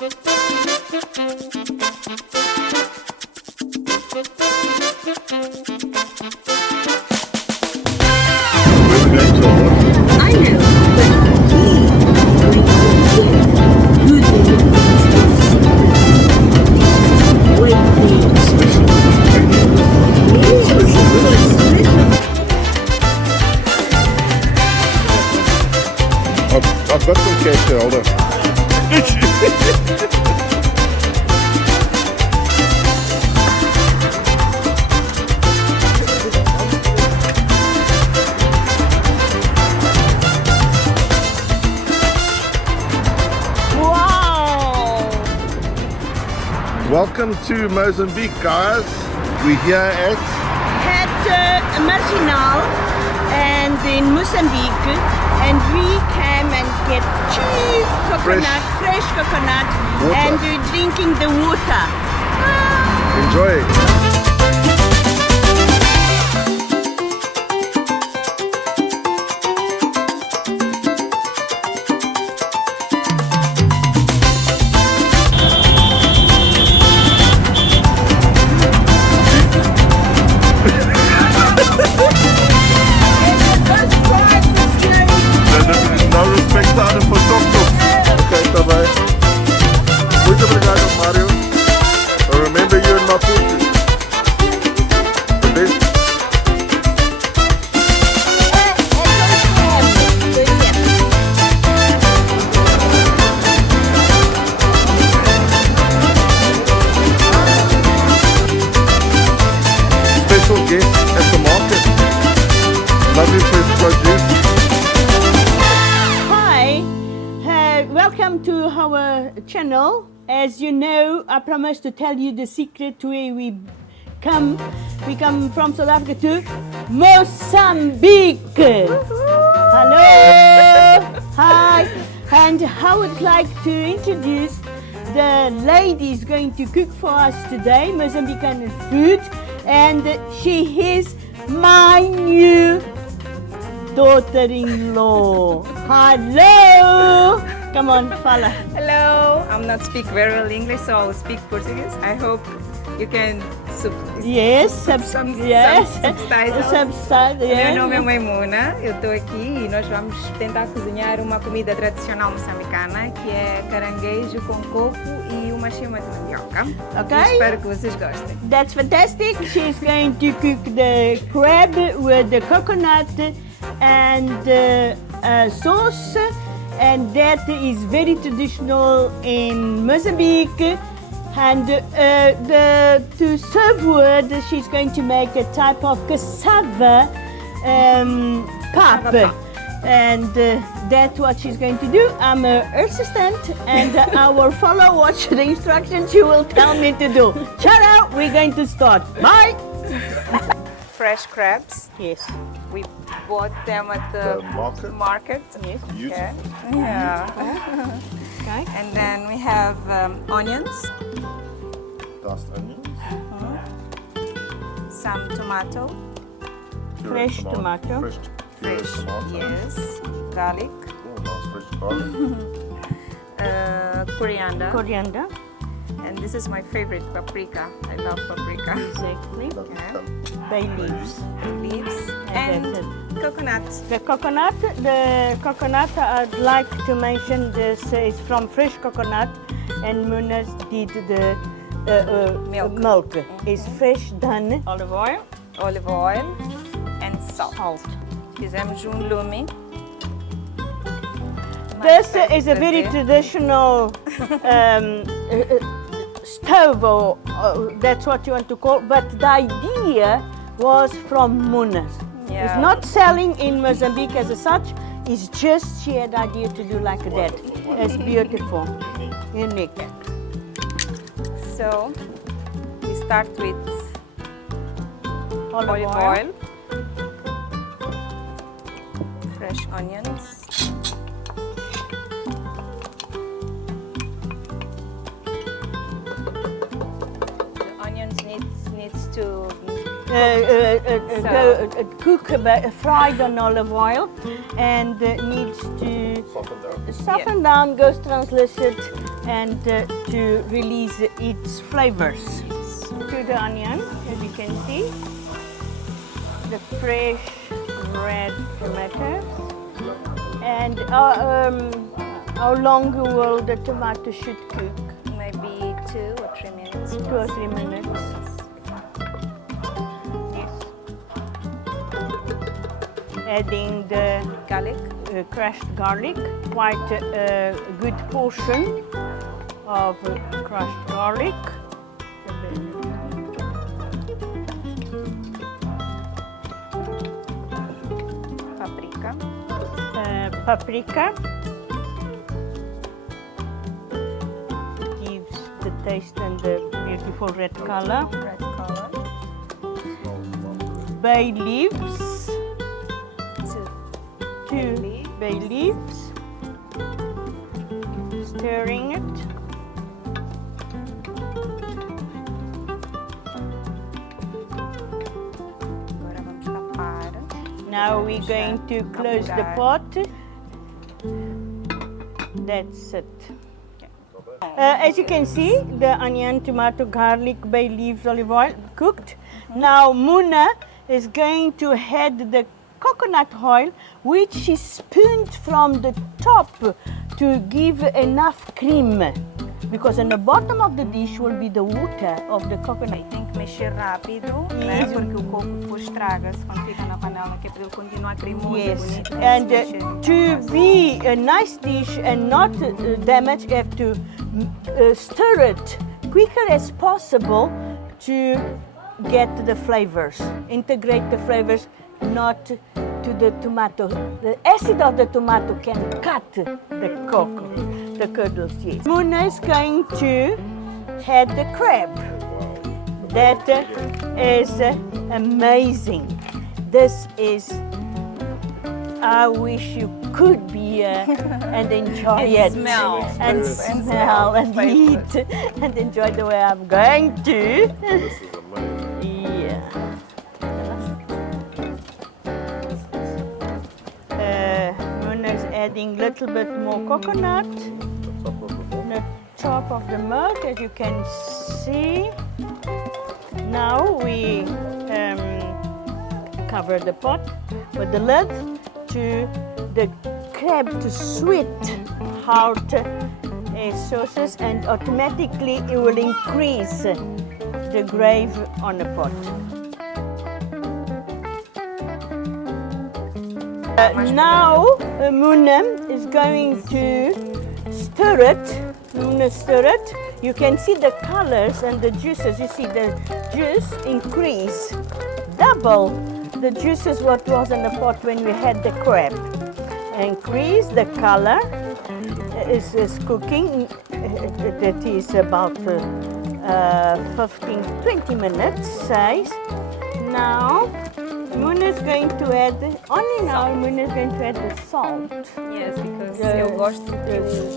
I know, but he going over here. Good wait there. I've got some cash here, hold on. Wow! Welcome to Mozambique, guys. We're here at Marginal and in Mozambique, and we came and get cheap coconut, fresh coconut, water. and we're drinking the water. Enjoy. No respect out for doctors. Okay, bye-bye. Muito obrigado, Mario. I remember you in Maputo. The best. Special guest at the market. Lovely fresh produce. Welcome to our channel. As you know, I promised to tell you the secret where we come. We come from South Africa to Mozambique. Hello. Hi. And I would like to introduce the lady is going to cook for us today, Mozambican food. And she is my new daughter-in-law. Hello. Come on, fala. Hello, I'm not speak very well English, so I'll speak Portuguese. I hope you can yes, subtitles. Meu nome é Maimuna, eu estou aqui e nós vamos tentar cozinhar uma comida tradicional moçambicana que é caranguejo com coco e uma chama de mandioca. Okay. Espero que vocês gostem. That's fantastic. She's going to cook the crab with the coconut and sauce. And that is very traditional in Mozambique. And to serve with, she's going to make a type of cassava pap. And that's what she's going to do. I'm her assistant, and I will follow what the instructions she will tell me to do. Ciao, we're going to start. Bye. Fresh crabs. Yes. We bought them at the market. Yes. Okay. Yeah. Okay. And then we have onions, Diced onions. some tomato, Fresh tomato. fresh, yes, garlic, Oh, nice fresh garlic. coriander, Coriander. and this is my favorite, paprika. I love paprika. Exactly. Okay. Bay leaves. Leaves And and that's coconut. The coconut I'd like to mention this is from fresh coconut, and Muna did the milk. It's fresh done. Olive oil And salt. Fizemos lume. This is a very traditional stove, or that's what you want to call. But the idea was from Muna's. Yeah. It's not selling in Mozambique as such. It's just she had the idea to do like that. It's beautiful, unique. So we start with olive oil, fresh onions, the onions needs to cook, fried on olive oil, and needs to soften down, goes translucent, and to release its flavors. To the onion, as you can see, the fresh red tomatoes. And how long will the tomato should cook? Maybe 2 or 3 minutes. 2 or 3 minutes. Yes. Adding the Garlic. crushed garlic, quite a good portion of crushed garlic. Paprika. Paprika gives the taste and the beautiful red color. Red color. Bay leaves, 2 2 bay leaves, stirring it. Agora vamos tapar. Now we're going to close the pot. That's it. As you can see, the onion, tomato, garlic, bay leaves, olive oil cooked. Now Muna is going to add the coconut oil, which she spooned from the top to give enough cream. Because on the bottom of the dish will be the water of the coconut. Tem que mexer rápido, né? Porque o coco depois estraga-se quando fica na panela, que é para ele continuar cremoso e Yes, bonito. and to be a nice dish and not damaged, you have to stir it quicker as possible to get the flavors, integrate the flavors, not to the tomato. The acid of the tomato can cut the coco, the curdles, yes. Muna is going to add the crab. That is amazing. This is, I wish you could be and enjoy it. Smell. And smell and eat and enjoy the way I'm going to. This is amazing. Yeah. Muna is adding a little bit more coconut. The top of the milk, as you can see. Now we cover the pot with the lid to the crab to sweat out sauces, and automatically it will increase the gravy on the pot. Now Muna is going to stir it. Muna stir it. You can see the colors and the juices. You see the juice increase, double the juices what was in the pot when we had the crab. Increase the color is cooking. That is about 15-20 minutes size. Now Muna is going to add, only now Muna is going to add the salt. Yes, because eu gosto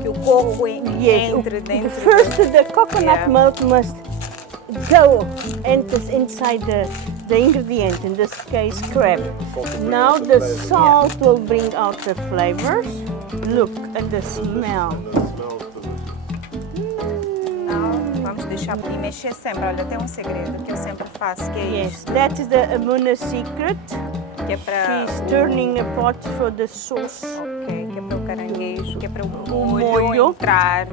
que o coco entre dentro. First, the coconut milk must enters inside the ingredient, in this case crab. Now the salt will bring out the flavors. Look at the smell. Vamos deixar e mexer sempre. Olha, tem segredo que eu sempre faço, que é Yes, isto. that is the Muna secret. Que é para She's turning a pot for the sauce. Ok, que é para o caranguejo, que é para o molho. molho entrar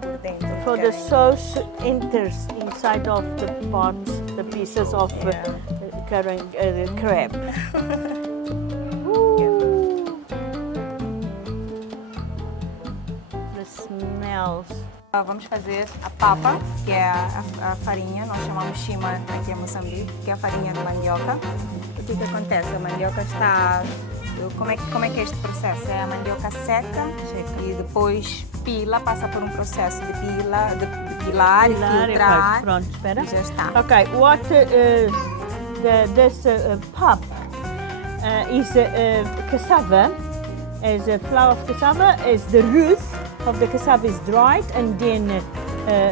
por dentro. do For the caranguejo. sauce enters inside of the pot, the pieces of crab. Ooh. The smells. Vamos fazer a papa, que é a farinha, nós chamamos chima aqui em Moçambique, que é a farinha de mandioca. O que acontece? A mandioca está... Como é que é este processo? É a mandioca seca e depois pila, passa por um processo de pilar e filtrar. Pronto, espera. E já está. Okay, what this pap is cassava, as a flour of cassava, as the root of the cassava is dried and then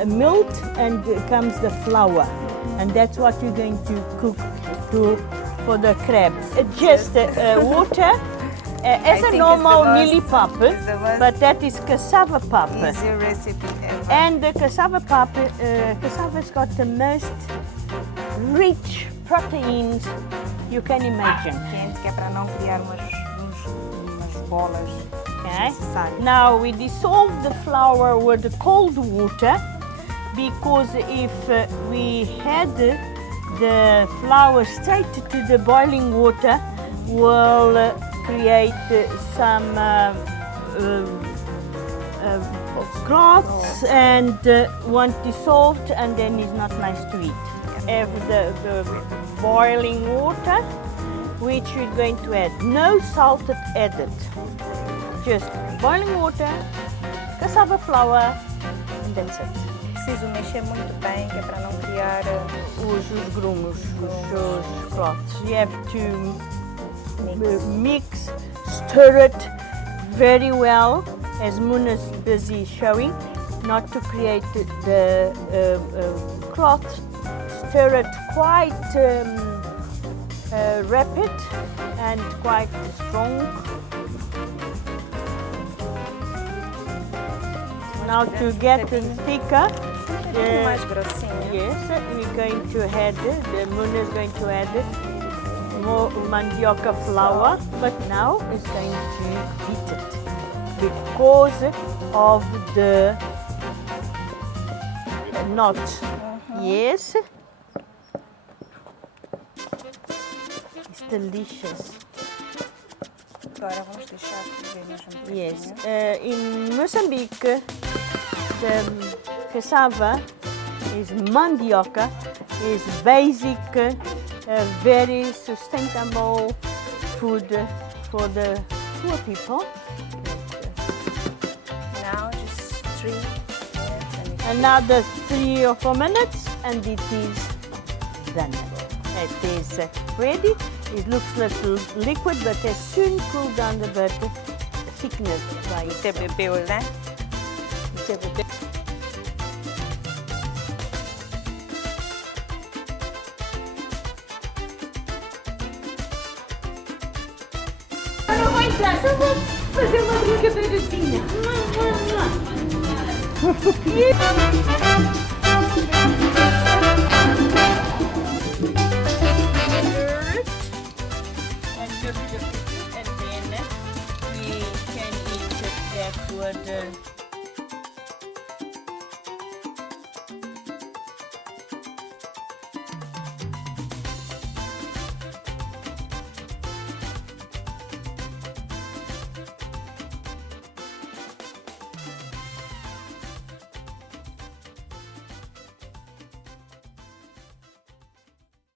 milled, and comes the flour, and that's what you're going to cook for the crabs. Just water as I a think normal it's the mealy most- pap, it's the most but that is cassava pap. easy recipe ever. And the cassava pap, cassava's got the most rich proteins you can imagine. Quente, que é para não criar umas bolas Okay. desnecessárias. Now we dissolve the flour with the cold water, because if we had the flour straight to the boiling water, will create some clots and won't dissolved, and then it's not nice to eat. Have the boiling water, which we're going to add. No salt added. Just boiling water, cassava flour, and that's it. Preciso mexer muito bem, que é para não criar Os grumos, os clots. You have to mix, stir it very well, as Muna's busy showing, not to create the clot. Stir it quite rapid and quite strong. Now to get it thicker, um pouquinho mais grossinho. yes, we're going to add, the Muna is going to add more mandioca flour, but now it's going to heat it because of the knot. Yes, it's delicious. Agora vamos deixar ferver mais um pouquinho. Yes, in Mozambique, the cassava is mandioca, is basic, very sustainable food for the poor people. Now just 3 minutes and it's Another 3 or 4 minutes and it is done. It is ready. It looks little liquid, but as soon cool down the butter, thickness by TBP, né? Agora vou entrar, só vou fazer uma brincadeirazinha. And just and then we can eat it that with